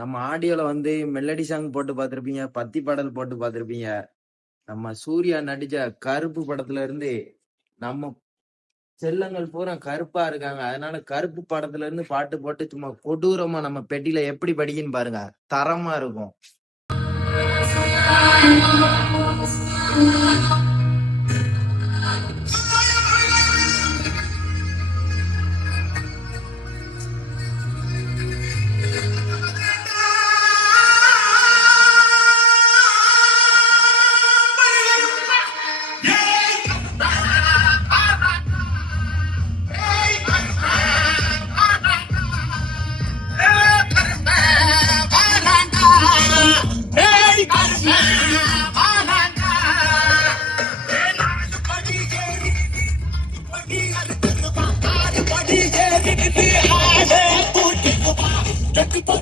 நம்ம ஆடியோல வந்து melody song போட்டு பார்த்திருப்பீங்க, பத்தி பாடல் போட்டு பார்த்திருப்பீங்க. நம்ம சூர்யா நடிச்ச கருப்பு படத்துல இருந்து நம்ம செல்லங்கள் பூரா கருப்பா இருக்காங்க. அதனால கருப்பு படத்துல இருந்து பாட்டு போட்டு சும்மா கொடூரமா நம்ம பெட்டியில எப்படி படிக்குன்னு பாருங்க. தரமா இருக்கும்.